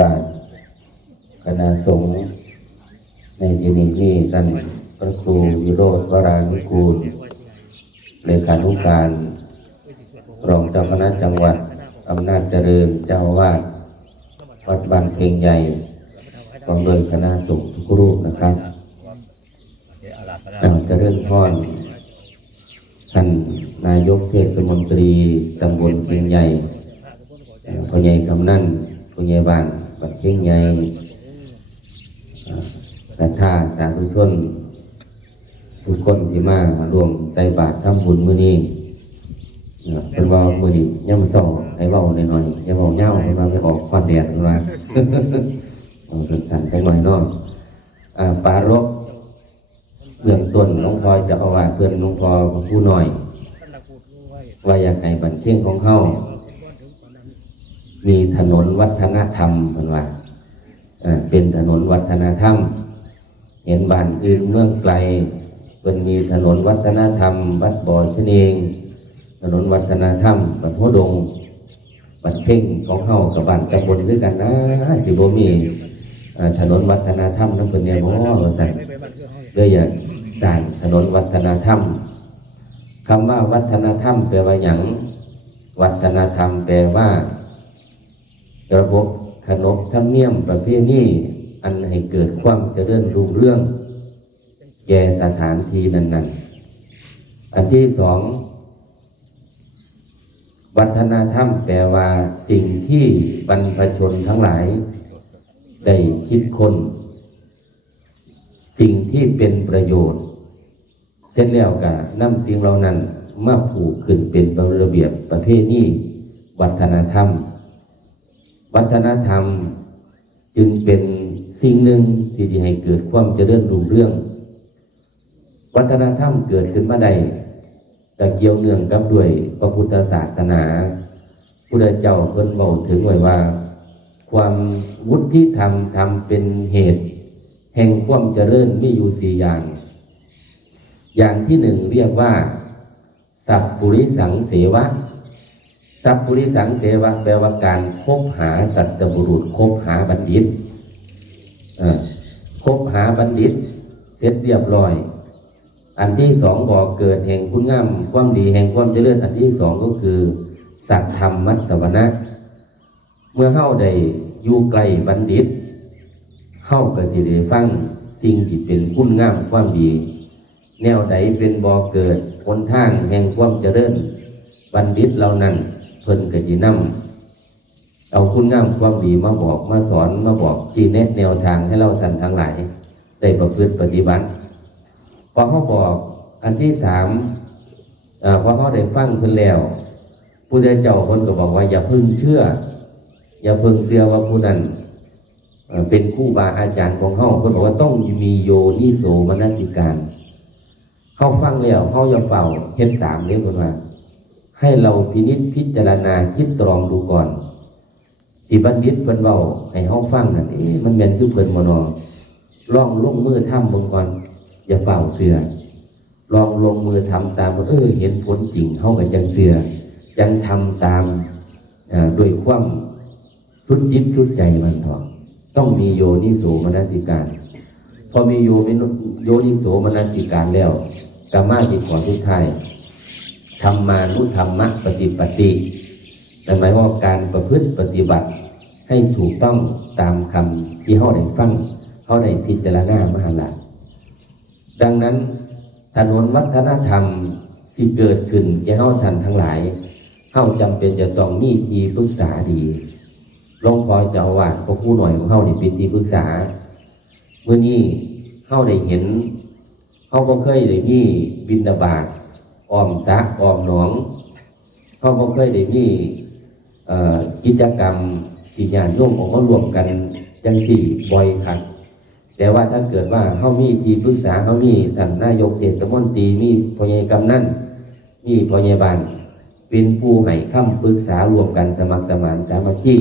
กาสคณะสงฆ์ในที่นี้นี่ท่านพระครูวิโรธวรานุกูลเลขานุการรองเจ้าคณะจังหวัดอำนาจเจริญเจ้าวาดวัดบานเพียงใหญ่พร้อมโดยคณะสงฆ์ทุกรูปนะครับเจริญพรท่านนายกเทศมนตรีตำบลเพียงใหญ่พ่อใหญ่กำนันพ่อใหญ่บ้าน บัดเพียงใหญ่อ่าศรัทธาสาธุชนทุกคนที่มารวมใส่บาตรทำบุญมื้อนี้เนาะเป็นว่ามือนี้ย่ำสองให้เบาหน่อยๆอย่าเบาเน่าให้เราไปออกความแดดกันมาเอาสั่นๆไปหน่อยเนาะอ่าปารบเบื้องต้นหลวงพ่อจะเอาว่าเพื่อนหลวงพ่อผู้หน่อย ว่าอยากให้บันเทิงของเขา มีถนนวัฒนธรรมเป็นว่าเป็นถนนวัฒนธรรม เห็นบ้านอื่นเมืองไกลเป็นมีถนนวัฒนธรรม วัดบ่อชะเนงถนนวัฒนธรรมบัดหัวดงบัดเข่งของเฮากับบ้านตำบลด้วยกันนะสิบมีถนนวัฒนธรรมนั่นเป็นเนี่ยบ่ว่าซั่นเลยอยากสร้างถนนวัฒนธรรมคำว่าวัฒนธรรมแปลว่าหยังวัฒนธรรมแปลว่า ระบบขนบธรรมเนียมประเพณีอันให้เกิดความเจริญรุ่งเรือง แก่สถานที่นั้น ๆ อันที่สองวัฒนธรรมแปลว่าสิ่งที่บรรพชนทั้งหลาย ได้คิดคน สิ่งที่เป็นประโยชน์ เสร็จแล้วก็นำสิ่งเหล่านั้นมาผูกขึ้นเป็นระเบียบประเพณีวัฒนธรรม วัฒนธรรม จึงเป็นสิ่งหนึ่งที่จะให้เกิดความเจริญรุ่งเรือง วัฒนธรรมเกิดขึ้นมาได้ก็เกี่ยวเนื่องกับด้วยพระพุทธศาสนาพุทธเจ้าเพิ่นบอกถึงไว้ว่า ความวุฒิธรรมทำเป็นเหตุ แห่งความเจริญมีอยู่สี่อย่าง อย่างที่หนึ่งเรียกว่า สัพปุริสังเสวะ สัพปุริสังเสวะแปลว่าการคบหาสัตบุรุษคบหาบัณฑิตคบหาบัณฑิต เสร็จเรียบร้อย อันที่สองบอกเกิดแห่งคุณงามความดีแห่งความเจริญอันที่สองก็คือ สัตธรรมมัสวนะเมื่อเข้าได้อยู่ไกลบัณฑิตเข้ากสิได้ฟังสิ่งที่เป็นคุณงามความดี แนวใดเป็นบ่อเกิดหนทางแห่งความเจริญ บัณฑิตเหล่านั้น พิ่นก็สินำเอาคุณงามความดีมาบอกมาสอนมาบอกจีแนะแนวทางให้เราท่านทั้งหลายได้ประพฤติปฏิบัติพอเขาบอกอันที่สามอ่อพอเขาได้ฟังเพิ่นแล้วผู้ใดเจ้าคนก็บอกว่าอย่าพึ่งเชื่อ อย่าพึ่งเชื่อว่าผู้นั้นเป็นคู่บาอาจารย์ของเขาเพิ่นบอกว่าต้องมีโยนิโสมนสิการ เขาฟังแล้วเขาอย่าเฝ้าเฮ็ดตามเด้เพิ่นว่า ให้เราพินิจพิจารณาคิดตรองดูก่อนที่บัณฑิตเพิ่นเว้าให้เฮาฟังนั่นเอ๊ะมันแม่นคือเพิ่นบ่นอลองลงมือทำบงก่อน อย่าเฝ้าเชื่อลองลงมือทำตามเออเห็นผลจริงเฮาก็จังเชื่อจังทำตามด้วยความสุดจิตสุดใจมันเถอะต้องมีโยนิโสมนสิการ พอมีโยมินุโยนิโสมนสิการแล้วกามาติขอทุกทาย ธรรมานุธรรมะปฏิปติแต่หมายว่าการประพฤติปฏิบัติให้ถูกต้องตามคำที่เขาได้ฟังเขาได้พิจารณามหาลาดังนั้นถนนวัฒนธรรมที่เกิดขึ้นแก่เฮาทันทั้งหลายเฮาจำเป็นจะต้องมีทีปรึกษาดีหลวงพ่อเจ้าอาวาดพระผู้หน่อยของเฮานี่เป็นที่ปรึกษาเมื่อนี้เฮาได้เห็นเฮาบ่เคยได้มีบินดาบาต ออมสะออมหนองเฮาบ่เคยได้มีเอ่อกิจกรรมที่ญาติโยมออกมารวมกันจังสี่บ่อยครั้งแต่ว่าถ้าเกิดว่าเฮามีทีปรึกษาเฮามีท่านนายกเทศมนตรีมีพ่อใหญ่กำนันมีพ่อใหญ่บ้านเป็นผู้ให้คำปรึกษารวมกันสมัครสมานสามัคคี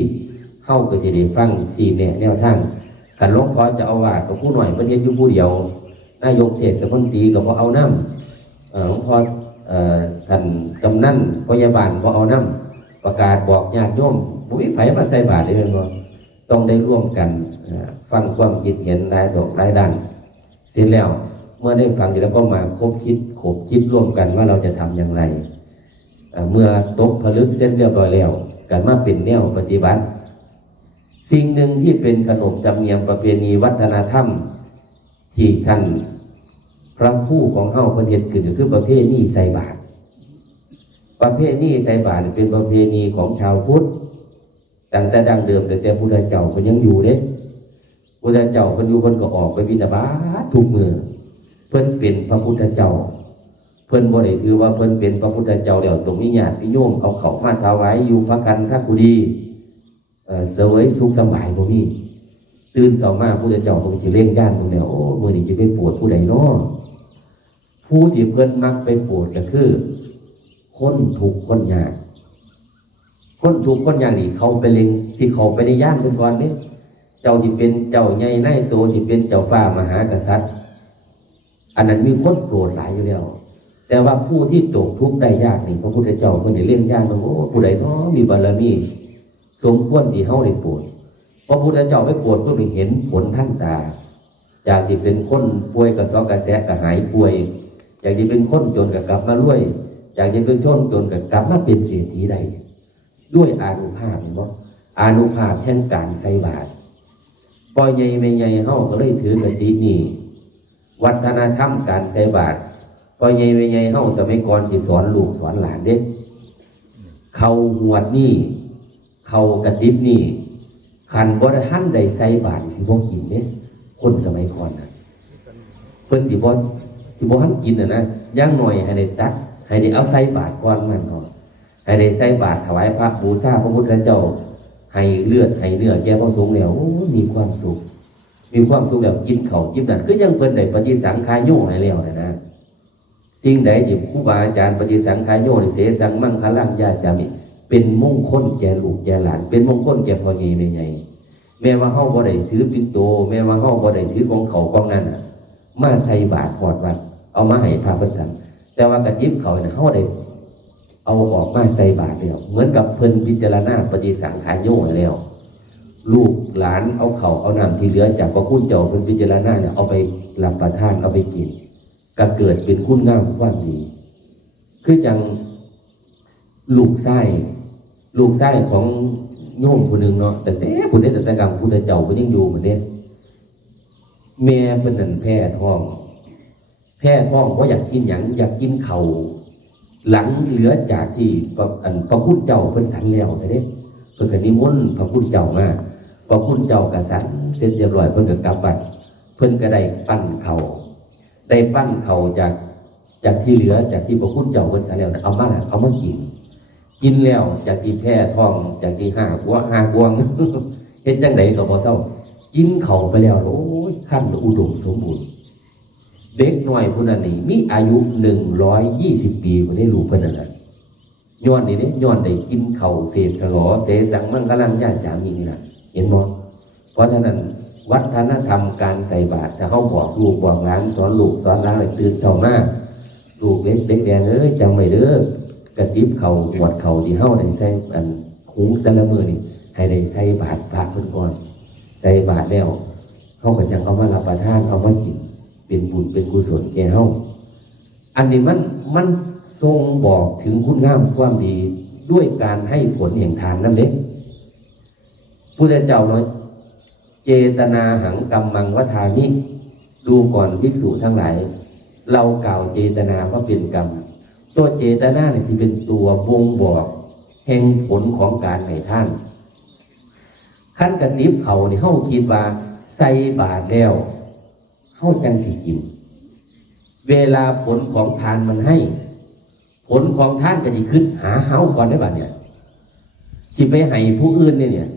เข้าก็จะได้ฟังสี่แนวแนวทางกันลงพอจะเอาว่ากับผู้หน่อยประเทศอยู่ผู้เดียวนายกเทศมนตรีก็พอเอาน้ำหลวงพ่อ ท่านกำนันพยาบาลพอเอาน้ำประกาศบอกญาติโยมบุ้ยไผมาใส่บาตรได้เป็นบ่ต้องได้ร่วมกันฟังความคิดเห็นรายดอกรายด้านเสร็จแล้วเมื่อได้ฟังแล้วก็มาคบคิดขบคิดร่วมกันว่าเราจะทำอย่างไร เมื่อตกผลึกเส้นเรียบร้อยแล้วกันมาเป็นแนวปฏิบัติ สิ่งหนึ่งที่เป็นขนบธรรมเนียมประเพณีวัฒนธรรม ที่ท่าน พระผู้ของเฮาประเทศขึ้นก็คือประเพณีใส่บาตรประเพณีใส่บาตรเป็นประเพณีของชาวพุทธตั้งแต่ดั้งเดิมแต่แต่พุทธเจ้าก็ยังอยู่เด้พุทธเจ้าเพิ่นอยู่เพิ่นก็ออกไปบิณฑบาทุกมือเพิ่นเป็นพระพุทธเจ้า เพิ่นบ่ได้ถือว่าเพิ่นเป็นพระพุทธเจ้าแล้วตรงนี้ญาติโยมเอาเขามาถวายอยู่พระกันทักกุดีเสวยสุขสบายบ่มีตื่นเช้ามาพุทธเจ้าคงสิเร่งย่านตรงแล้วโอ้มื้อนี้สิไปปวดผู้ใดเนาะ ผู้ที่เพิ่นมักไปปวดก็คือ คนถูกคนยากคนถูกคนยากนี่เขาไปเล็งสิเขาไปในย่านเพิ่นก่อนเด้เจ้าที่เป็นเจ้าใหญ่ในายโตที่เป็นเจ้าฟ้ามหากษัตริย์ อันนั้นมีคนโปรดหลายอยู่แล้ว แต่ว่าผู้ที่ตกทุกข์ได้ยากนี่พระพุทธเจ้าคนได้เลี้ยงยากมันโอ้ผู้ใดเนาะมีบารมีสมควรที่เฮาได้ปรดพระพุทธเจ้าไปโปรดก็ไปเห็นผลท่านตา จากที่เป็นคนป่วยกระซอกกระแสกระหายป่วย จากที่เป็นคนจนกับกลับมารวยจากที่เป็นชนจนกับกลับมาเป็นเศรษฐีได้ด้วยอานุภาพเนบ่อานุภาพแห่งการใส่บาตรปอยใหญ่ไม่ใหญ่เฮาก็เลยถือกตินี้วัฒนธรรมการใส่บาตรปอยใหญ่ไม่ใหญ่เฮาสมัยก่อนที่สอนลูกสอนหลานเด้เขาหวดนี่เขากระติบนี่ขันบ่ได้ทันได้ใส่บาตรสิบ่กินเด้คนสมัยก่อนนะเพิ่นสิบ่ สิบ่ทันกินน่ะนะย่างหน่อยให้ได้ตักให้ได้เอาใส่บาตรก่อนมันเนาะให้ได้ใส่บาตรถวายพระบูชาพระพุทธเจ้า ให้เลือดให้เนื้อแก่พระสงฆ์แล้วมีความสุข มีความสุขแล้วกินเขากินนั่นคือยังเพิ่นได้ปฏิสังขายโยให้แล้วนะนะสิ่งใดที่ครูบาอาจารย์ปฏิสังขายโยนี่เสสังมั่งคลังญาจามิเป็นมงคลแก่ลูกแก่หลาน เป็นมงคลแก่พ่อใหญ่แม่ใหญ่แม้ว่าเฮาบ่ได้ถือปิ่นโตแม้ว่าเฮาบ่ได้ถือของเขาของนั้นน่ะมาใส่บาตรหอดวัด เอามาให้พระเพิ่นสั่งแต่ว่ากระติบเขาเนี่ยเฮาได้เอาออกมาใส่บาตรแล้วเหมือนกับเพิ่นพิจารณาปฏิสังขารโยงแล้ว ลูกหลานเอาเขาเอาน้ำที่เหลือจากพระคุณเจ้าเพิ่นพิจารณาเนี่ยเอาไปรับประทานเอาไปกินก็เกิดเป็นคุณงามความดี คือจังลูกไส้ลูกไส้ของโยมผู้หนึ่งเนาะแต่แต่ผู้นี้แต่แต่กลางพุทธเจ้าเพิ่นยังอยู่เหมือนเนี้ยแม่เพิ่นนั่นแพ้ท้อง แพ้ท้องเพราะอยากกินหยังอยากกินเขาหลังเหลือจากที่พระพระคุณเจ้าเพิ่นสันแล้วแต่เด้เพิ่นก็นิมนต์พระคุณเจ้ามาพระคุณเจ้าก็สันเสร็จเรียบร้อยเพิ่นก็กลับบัดเพิ่นก็ได้ปั้นเขาได้ปั้นเขาจากจากที่เหลือจากที่พระคุณเจ้าเพิ่นสันแล้วนะเอามาน่ะเอามากิน กินแล้วจากที่แพ้ท้องจากที่ห้าหัวห้ากวงเฮ็ดจังไดก็บ่เศร้ากินเขาไปแล้วโอ้ยขั้นอุดมสมบูรณ์ เด็กน้อยผู้นั้นนี่มีอายุหนึ่งร้อยยี่สิบปีคนนี้รู้เพิ่นนั่นแหละย้อนนี่เนี่ยย้อนได้กินเข่าเศษสลอเสสังมังกำลังญาติจามีนี่แหละเห็นบ่เพราะฉะนั้นวัฒนธรรมการใส่บาตรถ้าเข้าบอกลูกบอกหลานสอนลูกสอนหลานให้ตื่นเช้ามาลูกเล็กเด็กแดงเอ้ยจำไว้เด้อกระติบเข่าหวดเข่าที่เฮาได้ใส่อันหุงแต่ละมือนี่ให้ได้ใส่บาตรพระเพิ่นก่อนใส่บาตรแล้วเขาก็จังเอามารับประทานเอามากิน เป็นบุญเป็นกุศลแก่เฮาอันนี้มันมันทรงบอกถึงคุณงามความดีด้วยการให้ผลแห่งทานนั่นเองพุทธเจ้าเนาะเจตนาหังกรรมังวัฏามิดูก่อนภิกษุทั้งหลาย เรากล่าวเจตนาว่าเป็นกรรม ตัวเจตนาเนี่ยสิเป็นตัวบ่งบอกแห่งผลของการให้ท่าน ขั้นกระติบเขาเนี่ยเฮาคิดว่าใส่บาทแล้ว เฮาจังสิกิน เวลาผลของทานมันให้ ผลของท่านก็จะขึ้น หาเฮาก่อนได้บัดเนี่ยสิไปให้ผู้อื่นเนี่ยเนี่ย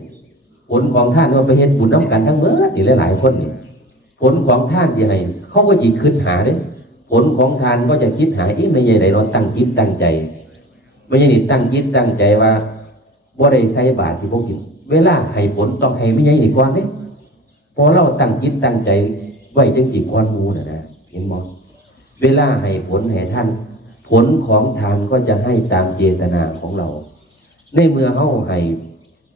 ผลของท่านว่าไปเฮ็ดบุญน้ำกันทั้งเมื่อนี่หลายๆคนเนี่ยผลของท่านที่ให้เขาก็จิขึ้นหาเด้ผลของทานก็จะคิดหาอีไม่ใช่ไหนเราตั้งจิตตั้งใจ ไม่ใช่นี่ตั้งจิตตั้งใจว่าว่าได้ใส่บาตรที่พวกกิน เวลาให้ผลต้องให้ไม่ใช่นี่ก่อนเด้พอเราตั้งจิตตั้งใจ ไว้จังสีก้อนมูนะนะเห็นบ่เวลาให้ผลให้ท่าน ผลของทานก็จะให้ตามเจตนาของเรา ในเมื่อเฮาให้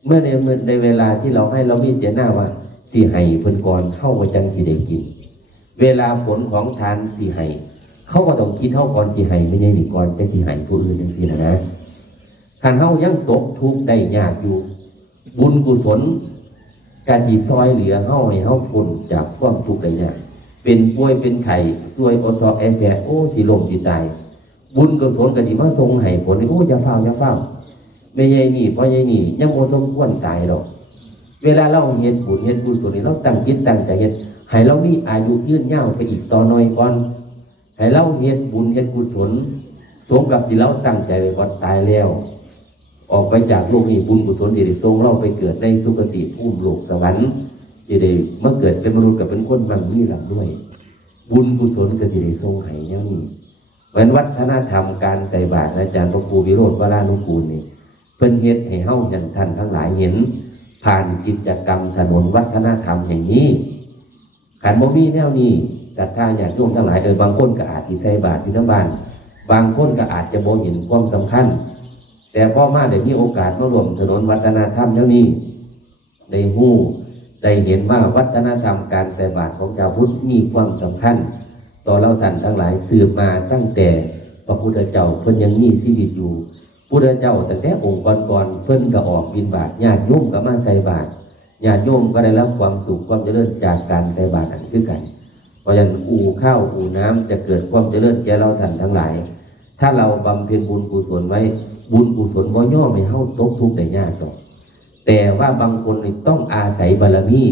เมื่อในเมื่อในเวลาที่เราให้เรามีเจตนาว่าสีให้เพิ่นก่อนเข้ามาจังสีได้กิน เวลาผลของทานสีให้เขาก็ต้องคิดเท่าก่อนสีให้ไม่ใช่หรือก่อนจะสีให้ผู้อื่นจังสีนะนะขันเฮายังตกทุกข์ได้ยากอยู่ บุญกุศล กาจีซอยเหลือเฮาให้เฮาพ้นจากความทุกข์ได้ยากเป็นป่วยเป็นไข้ซวยอสอแอแสโอ้สิลมสิตาย บุญกุศลกะจิมาทรงให้ผลโอ้จะฟ้าวจะฟ้าวไม่ใหญ่นี่พราะใหญ่นี่ยังบ่สมควรตายหรอก เวลาเราเฮ็ดบุญเฮ็ดบุญส่วนนี้เราตั้งจิตตั้งใจเฮ็ดให้เรามีอายุยืนยาวไปอีกต่อหน่อยก่อนให้เราเฮ็ดบุญเฮ็ดกุศลสมกับที่เราตั้งใจไว้ก่อนตายแล้ว ออกไปจากโลกนี้บุญกุศลที่ได้ทรงเราไปเกิดในสุคติภูมิโลกสวรรค์ที่ได้มาเกิดเป็นมนุษย์กับเป็นคนมังมีหลักด้วย บุญกุศลก็ที่ได้ทรงให้แนวนี้เหมือนวัฒนธรรมการใส่บาตรอาจารย์พระครูวิโรธวรานุกูลนี่เพิ่นเฮ็ดให้เฮาอย่างท่านทั้งหลายเห็น ผ่านกิจกรรมถนนวัฒนธรรมแห่งนี้ขันบ่มีแนวนี้ศรัทธาญาติโยมทั้งหลายเออบางคนก็อาจสิใส่บาตรที่น้ำบ้าน บางคนก็อาจจะบ่เห็นความสำคัญ แต่พ่อมาได้มีโอกาสมารวมถนนวัฒนธรรมแล้วนี้ได้ฮู้ได้เห็นว่าวัฒนธรรมการใส่บาตรของชาวพุทธมีความสำคัญ ต่อเราท่านทั้งหลายสืบมาตั้งแต่พระพุทธเจ้าเพิ่นยังมีชีวิตอยู่พุทธเจ้าตั้งแต่องค์ก่อนๆเพิ่นก็ออกบินบาตญาติโยมก็มาใส่บาตรญาติโยมก็ได้รับความสุขความเจริญจากการใส่บาตรอันคือกัน เพราะฉะนั้นอู่ข้าวอู่น้ำจะเกิดความเจริญแก่เราท่านทั้งหลาย ถ้าเราบำเพ็ญบุญกุศลไว้ บุญกุศลบ่ย่อไม่เฮาตกทุกข์ได้ยากหรอกแต่ว่าบางคนนี่ต้องอาศัยบารมี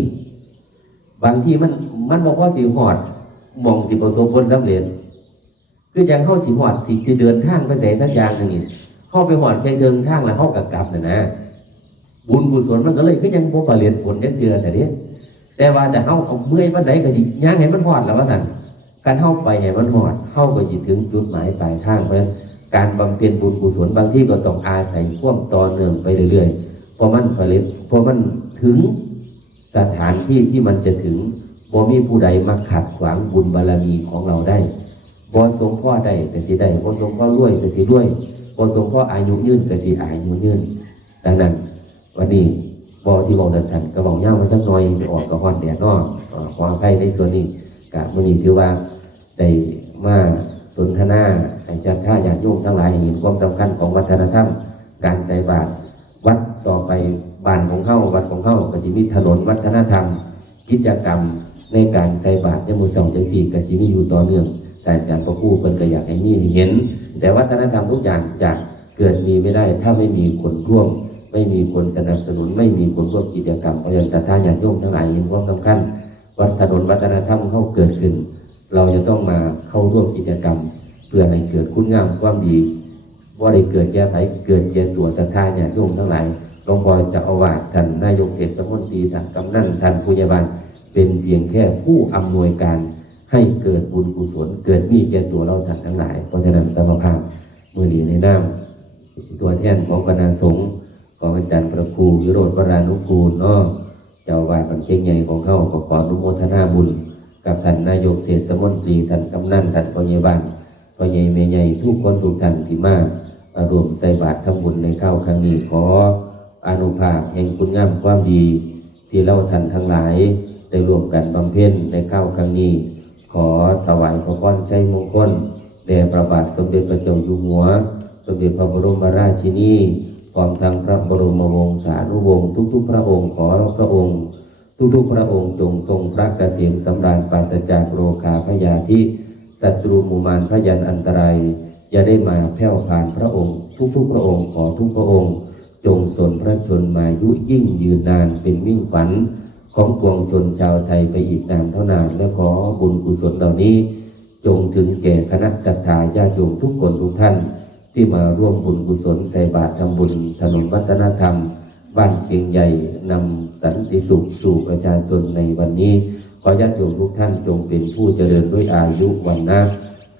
บางทีมันมันบอกว่าสิหอดมองสิประสบผลสำเร็จ คือจังเข้าสิหอดสิสิเดินทางไปใส่สักอย่างหนึ่งนี่เข้าไปหอดแค่เชิงทางแล้วเข้ากับกลับน่ะนะบุญกุศลมันก็เลยคือยังบ่ผลิตผลจังเจือแต่เนี้แต่ว่าแต่เฮาเอาเมื่อยปานใดก็สิย่างให้มันหอดแล้วว่าซั่นการเฮาไปให้มันหอดเฮาก็สิถึงจุดหมายปลายทางเพราะฉะนั้น การบำเพ็ญบุญกุศลบางที่ก็ต้องอาศัยความต่อเนื่องไปเรื่อยๆเพราะมันผลิตเพราะมันถึงสถานที่ที่มันจะถึงบ่มีผู้ใดมาขัดขวางบุญบารมีของเราได้บ่สมพ่อได้แต่สิได้บ่สมพ่อรวยแต่สิรวยบ่สมพ่ออายุยืนแต่สิอายุยืนดังนั้น วันนี้บ่ที่บอกสันๆก็บอกย่ามาจักหน่อยไปออกกับฮอนแดดนาะเอ่อขออภัยในส่วนนี้กะมื้อนี้ถือว่าได้มา สนทนาให้จัดท่าญาติโยมทั้งหลายเห็นความสำคัญของวัฒนธรรม การใส่บาตรวัดต่อไปบ้านของเฮาวัดของเฮาก็จะมีถนนวัฒนธรรม กิจกรรมในการใส่บาตรยมมือสองจังสี่ก็จะมีอยู่ต่อเนื่อง แต่อาจารย์พระครูเพิ่นก็อยากให้มีให้เห็น แต่วัฒนธรรมทุกอย่างจะเกิดมีไม่ได้ ถ้าไม่มีคนร่วม ไม่มีคนสนับสนุน ไม่มีคนร่วมกิจกรรมเพราะฉะนั้นท่านญาติโยมทั้งหลายเห็นความสำคัญวัฒนนวัฒนธรรมเข้าเกิดขึ้น เราจะต้องมาเข้าร่วมกิจกรรม เพื่อให้เกิดคุณงามความดี ว่าได้เกิดแก่ไผเกิดแก่ตัวศรัทธาญาติโยมทั้งหลายหลวงพ่อจะเอาวาสท่านนายกเทศมนตรีท่านกำนันท่านผู้ใหญ่บ้านเป็นเพียงแค่ผู้อำนวยการให้เกิดบุญกุศลเกิดมีแก่ตัวเราท่านทั้งหลาย เพราะฉะนั้นตมภาพมือดีในน้ำตัวแทนของคณะสงฆ์ของอาจารย์พระครูวิโรธวรานุกูลเนาะเจ้าอาวาสบัญเชงใหญ่ของเขาก็ขออนุโมทนาบุญ กับท่านนายกเทศมนตรีท่านกำนันท่านผู้ใหญ่บ้านพ่อใหญ่แม่ใหญ่ทุกคนทุกท่านที่มารวมใส่บาตรทำบุญในข้าวครั้งนี้ขออนุภาพแห่งคุณงามความดี ที่เราท่านทั้งหลายได้รวมกันบำเพ็ญในข้าวครั้งนี้ ขอถวายพระพรชัยมงคลแด่พระบาทสมเด็จพระเจ้าอยู่หัว สมเด็จพระบรมราชินีพร้อมทั้งพระบรมวงศานุวงศ์ทุกๆ พระองค์ขอพระองค์ ทุกๆพระองค์จงทรงพระเกษมสำราญปราศจากโรคาพยาธิศัตรูมูมารพยันอันตรายอย่าได้มาแผ่วผ่านพระองค์ ทุกๆพระองค์ขอทุกพระองค์ จงสนพระชนมายุยิ่งยืนนานเป็นมิ่งขวัญของปวงชนชาวไทยไปอีกนานเท่านานและขอบุญกุศลเหล่านี้ จงถึงแก่คณะศรัทธาญาติโยมทุกคนทุกท่าน ที่มาร่วมบุญกุศลใส่บาตรทำบุญถนนวัฒนธรรม บ้านเชียงใหญ่นำสันติสุขสู่ประชาชนในวันนี้ ขอญาติโยมทุกท่านจงเป็นผู้เจริญด้วยอายุวันนะ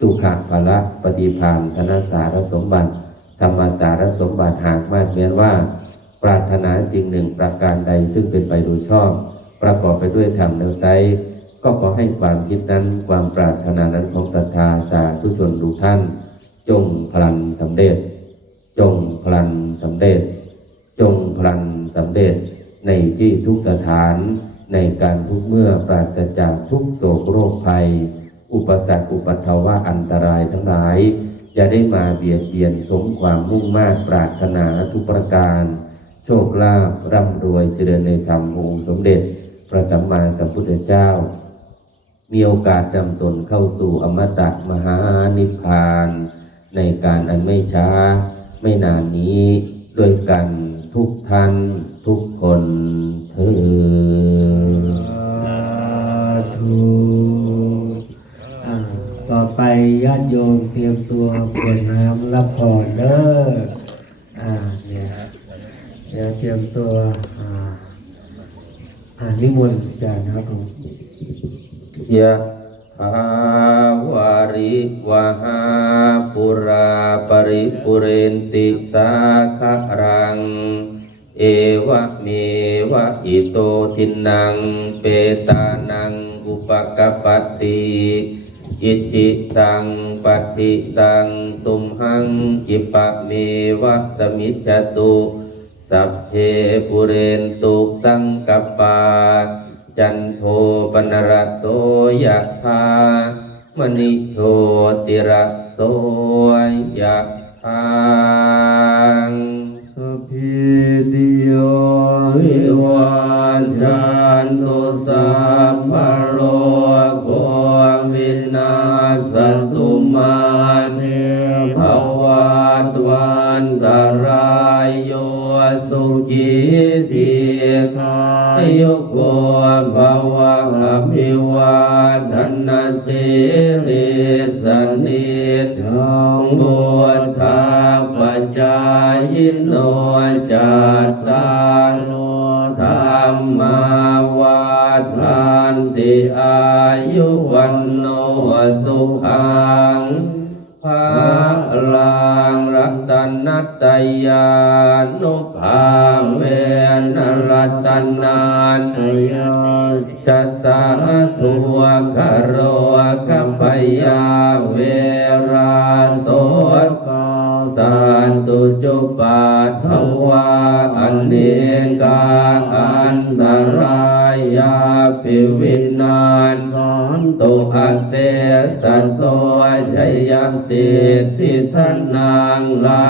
สุขะภละปฏิภาณธนสารสมบัติ ธรรมสารสมบัติหากมากแม้นว่า ปรารถนาสิ่งหนึ่งประการใดซึ่งเป็นไปโดยชอบ ประกอบไปด้วยธรรมแล้วไซก็ขอให้ความคิดนั้นความปรารถนานั้นของศรัทธาสาธุชนทุกท่าน จงพลันสำเร็จ จงพลันสำเร็จ จงพลันสำเร็จในที่ทุกสถานในการทุกเมื่อปราศจากทุกโศกโรคภัย อุปสรรคอุปัตวะอันตรายทั้งหลาย อย่าได้มาเบียดเบียนสมความมุ่งมา่ปรารถนาทุกประการ โชคลาภร่ำรวยเจริญในธรรมองค์สมเด็จ พระสัมมาสัมพุทธเจ้า มีโอกาสนำตนเข้าสู่อมตะมหานิพพาน ในการอันไม่ช้า ไม่นานนี้ด้วยกัน ทุกท่านทุกคนเธอสาธุอ่าต่อไปญาติโยมเตรียมตัวกวดน้ำรับพรเด้ออ่าเนี่ยเดี๋ยวเตรียมตัวอ่าอ่านิมนต์อาจารย์ครับผมยะถาวาริวะหาปุราปริปุเรนติสาคารัง เอวะเมวะอิโตทินัง เปตานังอุปกปปติอิจิตังปฏิตังตุมหังกิปะเมวะสมิจจตุสัพเพปุเรนตุสังกปา จันโทปนรสโสยะธามณิโชติระโสยะธา จันตุสัพพโลกโควินาสตุมาเนภวัตวันตรายโยสุขีทีคายโก ผังภาลังรัตนัตยานุภาเวนรัตนานยาจัสสาทุวคโรกัปยาเวราโสกสันตุจุปัฏฐวาอันเนกาอันตรายาปิวิน ตุอักเสสันโตชัยสิทธิทันังลา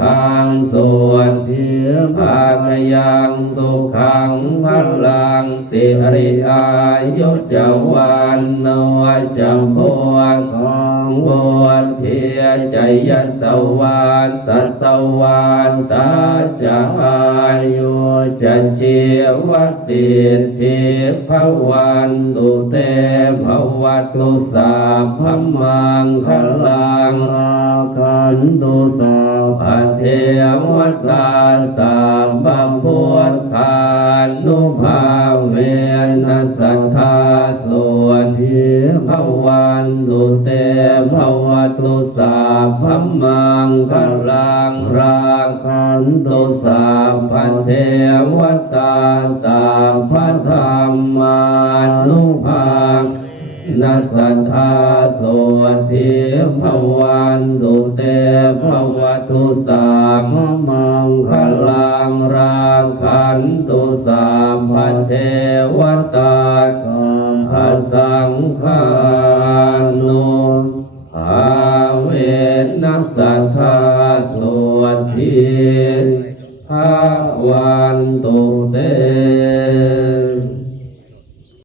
พังส่วนเพียภาคยังสุขังพลังสิริอายุจวันโนจัมพวง จยสวานสัตวานสัจจอายุจันเชียวสิทธิภวันตุเตภวัตุสาพมังคลังราคันตุสาพเทวตาสาบัมพุทธานุภา พัมมังคลังราคันตุสาพันเทวตาสาพัธรรมานุภังนัสธาโสทิภวันตุเตภวัตุสามมังคลังราคันตุสามพันเทวตาสามพสังฆา สัทธาโสทิภาวันตุ